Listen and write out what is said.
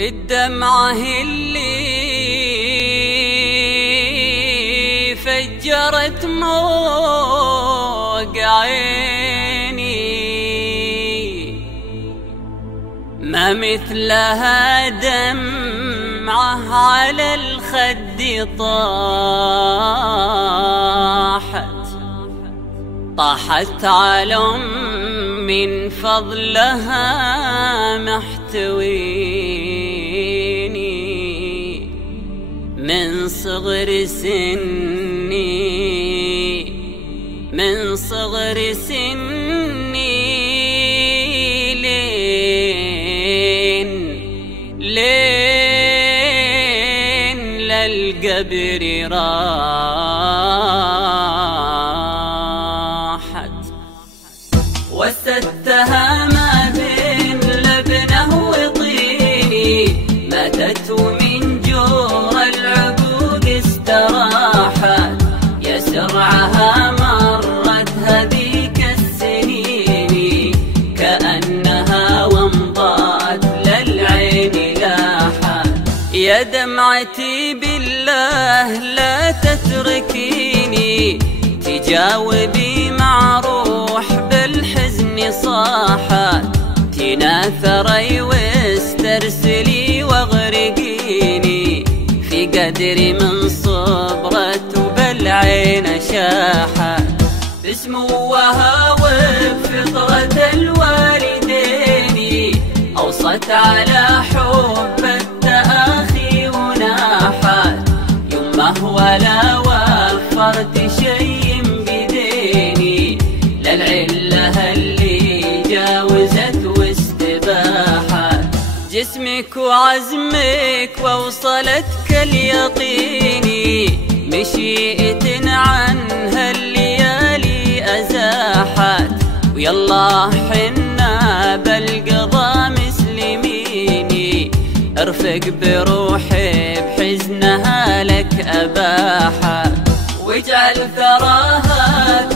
الدمعة اللي فجرت موج عيني ما مثلها دمعة على الخد طاحت على من فضلها محتويني من صغر سني لين للقبر راحت وستها ما بين لبنه وطيني ماتت ومن جور العقوق استراحت يا سرعها مرت هذيك السنين كأنها ومضات للعين لاحت يا دمعتي بالله لا تتركيني تجاوبي مع روح بالحزن صاحت تناثري واسترسلي واغرقيني في قدري من صبرت وبالعين شاحت بسموها وبفطرة الوالدين أوصت على حب التآخي وناحت يمه ولا وفرت شيء بديني للعلة اللي جاوزت واستباحت جسمك وعزمك ووصلتك اليقيني مشيئة عنها الليالي أزاحت ويلا حنا بالقضاء مسلميني ارفق بروحي بحزنها لك أباحت واجعل ثراها